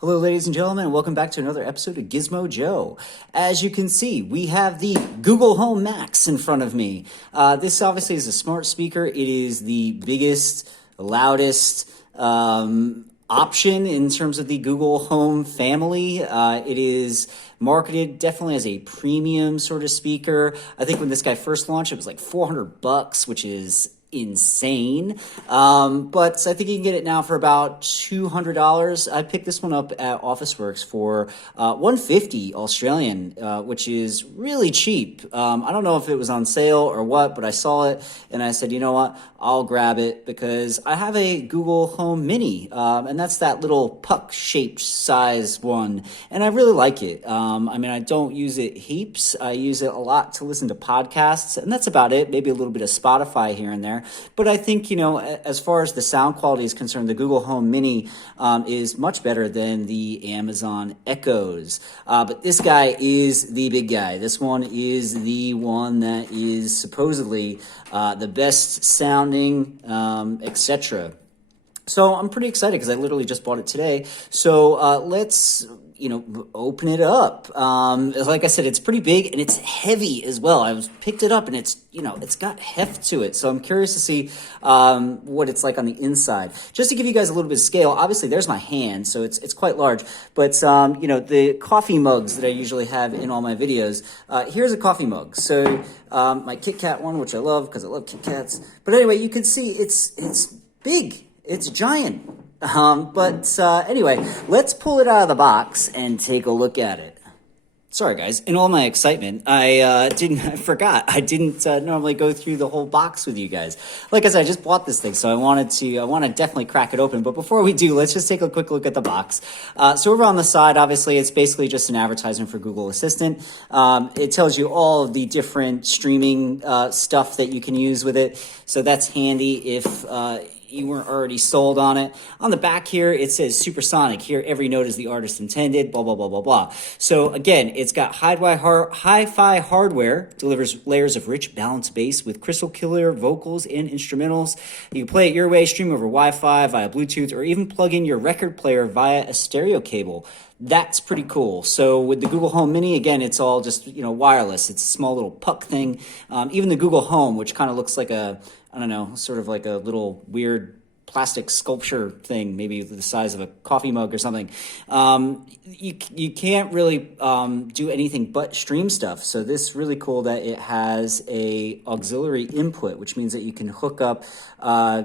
Hello, ladies and gentlemen, and welcome back to another episode of Gizmo Joe. As you can see, we have the Google Home Max in front of me. This obviously is a smart speaker. It is the biggest, loudest option in terms of the Google Home family. It is marketed definitely as a premium sort of speaker. I think when this guy first launched, it was like $400, which is insane. But I think you can get it now for about $200. I picked this one up at Officeworks for 150 Australian, which is really cheap. I don't know if it was on sale or what, but I saw it and I said, you know what, I'll grab it because I have a Google Home Mini, and that's that little puck-shaped size one, and I really like it. I don't use it heaps. I use it a lot to listen to podcasts, and that's about it. Maybe a little bit of Spotify here and there. But I think, as far as the sound quality is concerned, the Google Home Mini is much better than the Amazon Echoes. But this guy is the big guy. This one is the one that is supposedly the best sounding, etc. So I'm pretty excited because I literally just bought it today. So let's open it up. Like I said, it's pretty big and it's heavy as well. I picked it up and it's got heft to it. So I'm curious to see what it's like on the inside. Just to give you guys a little bit of scale, obviously there's my hand, so it's quite large. But the coffee mugs that I usually have in all my videos, here's a coffee mug. So my Kit Kat one, which I love because I love Kit Kats. But anyway, you can see it's big. It's giant. Anyway, let's pull it out of the box and take a look at it. Sorry, guys. In all my excitement, I forgot. I didn't normally go through the whole box with you guys. Like I said, I just bought this thing, so I want to definitely crack it open. But before we do, let's just take a quick look at the box. So over on the side, obviously, it's basically just an advertisement for Google Assistant. It tells you all of the different streaming stuff that you can use with it. So that's handy if you weren't already sold on it. On the back here, it says supersonic. Here, every note is the artist intended, blah, blah, blah, blah, blah. So again, it's got hi-fi hardware, delivers layers of rich, balanced bass with crystal clear vocals and instrumentals. You can play it your way, stream over Wi-Fi, via Bluetooth, or even plug in your record player via a stereo cable. That's pretty cool. So with the Google Home Mini, again, it's all just, wireless. It's a small little puck thing. Even the Google Home, which kind of looks like sort of like a little weird plastic sculpture thing, maybe the size of a coffee mug or something. You can't really do anything but stream stuff. So this is really cool that it has a auxiliary input, which means that you can hook up, a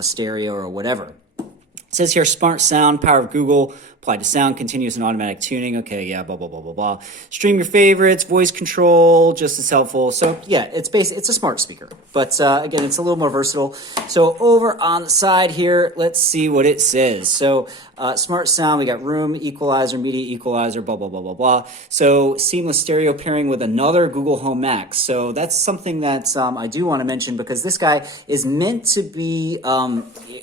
stereo or whatever. It says here, smart sound, power of Google, apply to sound, continuous and automatic tuning. Okay, yeah, blah, blah, blah, blah, blah. Stream your favorites, voice control, just as helpful. So yeah, it's a smart speaker. But again, it's a little more versatile. So over on the side here, let's see what it says. So smart sound, we got room equalizer, media equalizer, blah, blah, blah, blah, blah. So seamless stereo pairing with another Google Home Max. So that's something that I do want to mention because this guy is meant to be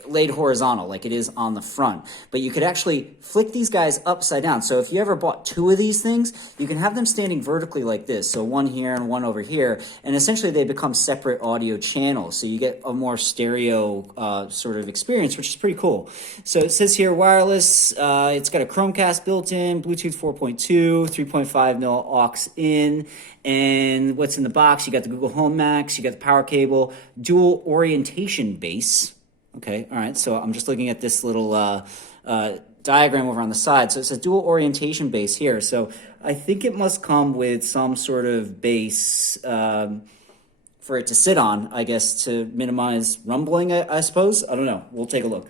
laid horizontal like it is on the front. But you could actually flick these guys upside down. So if you ever bought two of these things, you can have them standing vertically like this. So one here and one over here. And essentially they become separate audio channels. So you get a more stereo sort of experience, which is pretty cool. So it says here wireless. It's got a Chromecast built in, Bluetooth 4.2, 3.5 mil aux in. And what's in the box? You got the Google Home Max. You got the power cable, dual orientation base. Okay, all right. So I'm just looking at this little diagram over on the side. So it's a dual orientation base here. So I think it must come with some sort of base for it to sit on, I guess, to minimize rumbling, I suppose. I don't know. We'll take a look.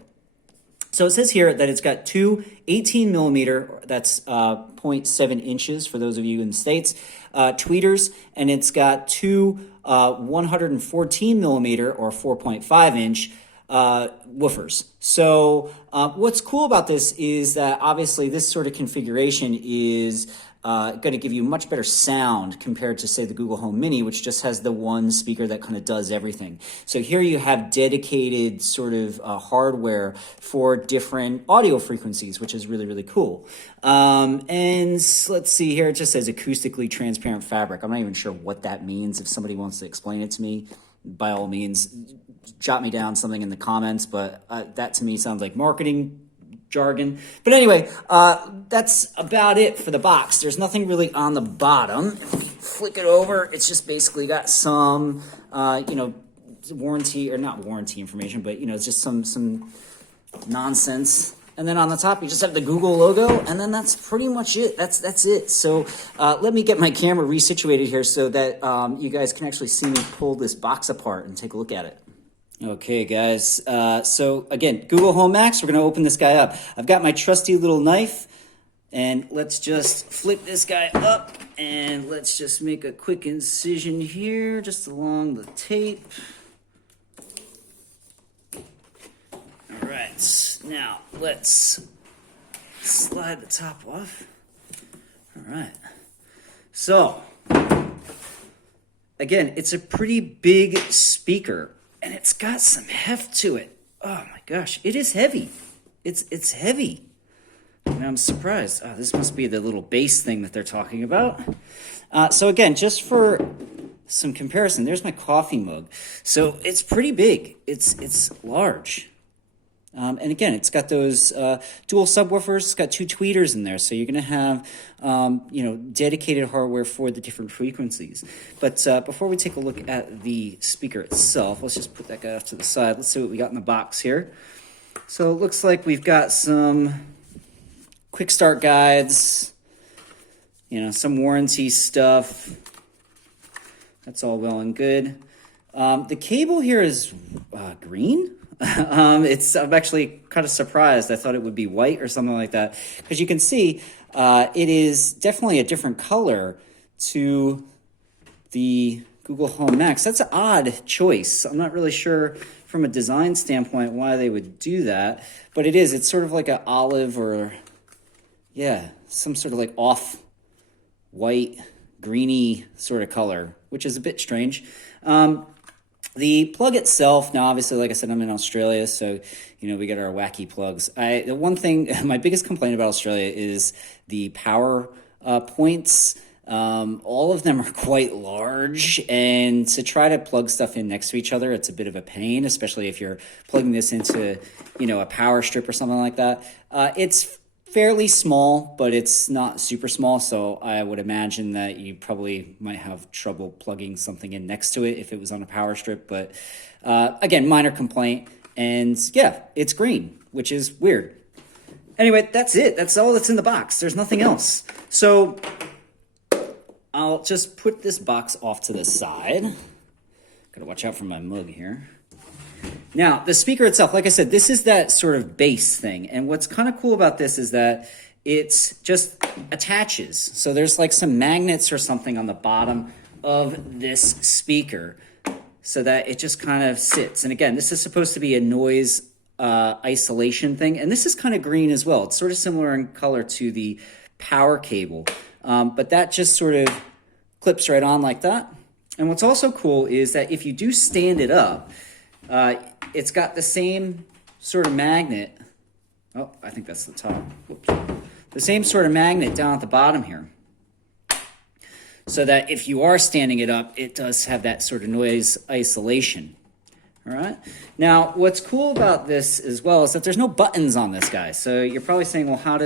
So it says here that it's got two 18 millimeter, that's 0.7 inches for those of you in the States, tweeters, and it's got two 114 millimeter or 4.5 inch woofers. So what's cool about this is that obviously this sort of configuration is going to give you much better sound compared to, say, the Google Home Mini, which just has the one speaker that kind of does everything. So here you have dedicated sort of hardware for different audio frequencies, which is really, really cool. And let's see here, it just says acoustically transparent fabric. I'm not even sure what that means. If somebody wants to explain it to me, by all means, jot me down something in the comments, but that to me sounds like marketing jargon. But anyway, that's about it for the box. There's nothing really on the bottom. Flick it over. It's just basically got some, warranty, or not warranty information, but, it's just some nonsense. And then on the top, you just have the Google logo, and then that's pretty much it. That's it. So let me get my camera resituated here so that you guys can actually see me pull this box apart and take a look at it. Okay, guys. So again, Google Home Max, we're going to open this guy up. I've got my trusty little knife, and let's just flip this guy up, and let's just make a quick incision here, just along the tape. All right, now let's slide the top off. All right. So, again, it's a pretty big speaker, and it's got some heft to it. Oh my gosh, it is heavy. It's heavy. And I'm surprised. Oh, this must be the little bass thing that they're talking about. So again, just for some comparison, there's my coffee mug. So it's pretty big. It's large. And again, it's got those dual subwoofers. It's got 2 tweeters in there, so you're going to have, dedicated hardware for the different frequencies. But before we take a look at the speaker itself, let's just put that guy off to the side. Let's see what we got in the box here. So it looks like we've got some quick start guides, some warranty stuff. That's all well and good. The cable here is green. I'm actually kind of surprised. I thought it would be white or something like that, because you can see it is definitely a different color to the Google Home Max. That's an odd choice. I'm not really sure from a design standpoint why they would do that, but it is. It's sort of like an olive or, some sort of like off-white, greeny sort of color, which is a bit strange. The plug itself, now obviously, like I said, I'm in Australia, so, we get our wacky plugs. The one thing, my biggest complaint about Australia is the power points. All of them are quite large, and to try to plug stuff in next to each other, it's a bit of a pain, especially if you're plugging this into, a power strip or something like that. It's fairly small, but it's not super small, so I would imagine that you probably might have trouble plugging something in next to it if it was on a power strip. But again, minor complaint, and yeah, it's green, which is weird. Anyway, that's it. That's all that's in the box. There's nothing else. So I'll just put this box off to the side. Gotta watch out for my mug here. Now, the speaker itself, like I said, this is that sort of bass thing. And what's kind of cool about this is that it just attaches. So there's like some magnets or something on the bottom of this speaker so that it just kind of sits. And again, this is supposed to be a noise isolation thing. And this is kind of green as well. It's sort of similar in color to the power cable. But that just sort of clips right on like that. And what's also cool is that if you do stand it up, it's got the same sort of magnet. Oh, I think that's the top. Whoops. The same sort of magnet down at the bottom here. So that if you are standing it up, it does have that sort of noise isolation. All right. Now, what's cool about this as well is that there's no buttons on this guy. So you're probably saying, well, how do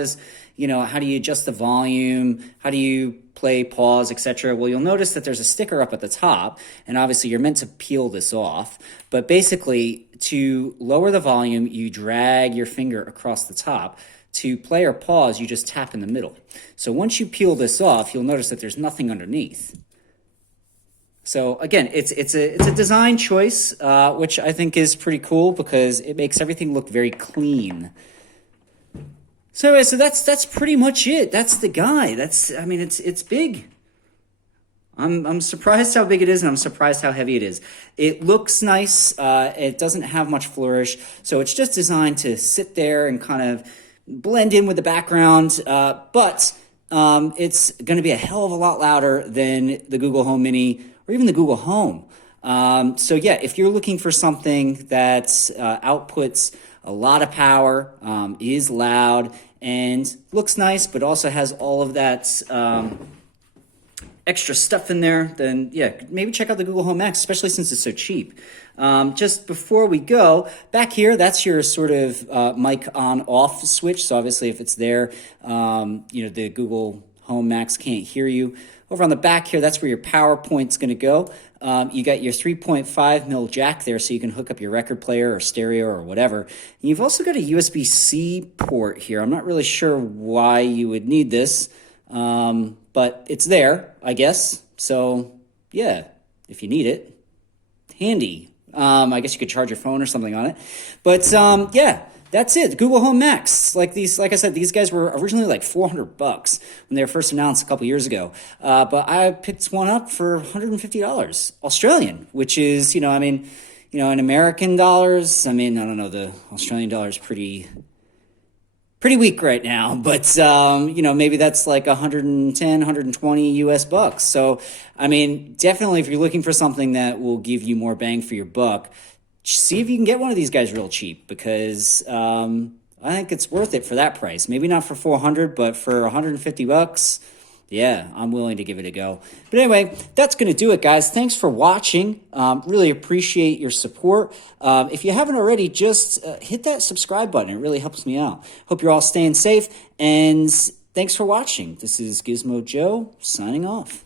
you adjust the volume? How do you play, pause, etc.? Well, you'll notice that there's a sticker up at the top, and obviously you're meant to peel this off. But basically, to lower the volume, you drag your finger across the top. To play or pause, you just tap in the middle. So once you peel this off, you'll notice that there's nothing underneath. So again, it's a design choice, which I think is pretty cool because it makes everything look very clean. So anyway, so that's pretty much it. That's the guy. It's big. I'm surprised how big it is, and I'm surprised how heavy it is. It looks nice. It doesn't have much flourish, so it's just designed to sit there and kind of blend in with the background. But it's going to be a hell of a lot louder than the Google Home Mini or even the Google Home. So yeah, if you're looking for something that outputs a lot of power, is loud, and looks nice, but also has all of that extra stuff in there, then yeah, maybe check out the Google Home Max, especially since it's so cheap. Just before we go, back here, that's your sort of mic on off switch. So obviously if it's there, the Google Home Max can't hear you. Over on the back here, that's where your power point's going to go. You got your 3.5 mil jack there, so you can hook up your record player or stereo or whatever. And you've also got a USB-C port here. I'm not really sure why you would need this, but it's there, I guess. So yeah, if you need it, handy. I guess you could charge your phone or something on it. But yeah. That's it. Google Home Max. Like I said, these guys were originally like $400 when they were first announced a couple years ago. But I picked one up for $150 Australian, which is, in American dollars. I mean, I don't know, the Australian dollar is pretty weak right now, but maybe that's like 110, 120 US bucks. So, I mean, definitely if you're looking for something that will give you more bang for your buck, see if you can get one of these guys real cheap, because I think it's worth it for that price. Maybe not for 400, but for 150 bucks, yeah, I'm willing to give it a go. But anyway, that's going to do it, guys. Thanks for watching. Really appreciate your support. If you haven't already, just hit that subscribe button. It really helps me out. Hope you're all staying safe, and thanks for watching. This is Gizmo Joe signing off.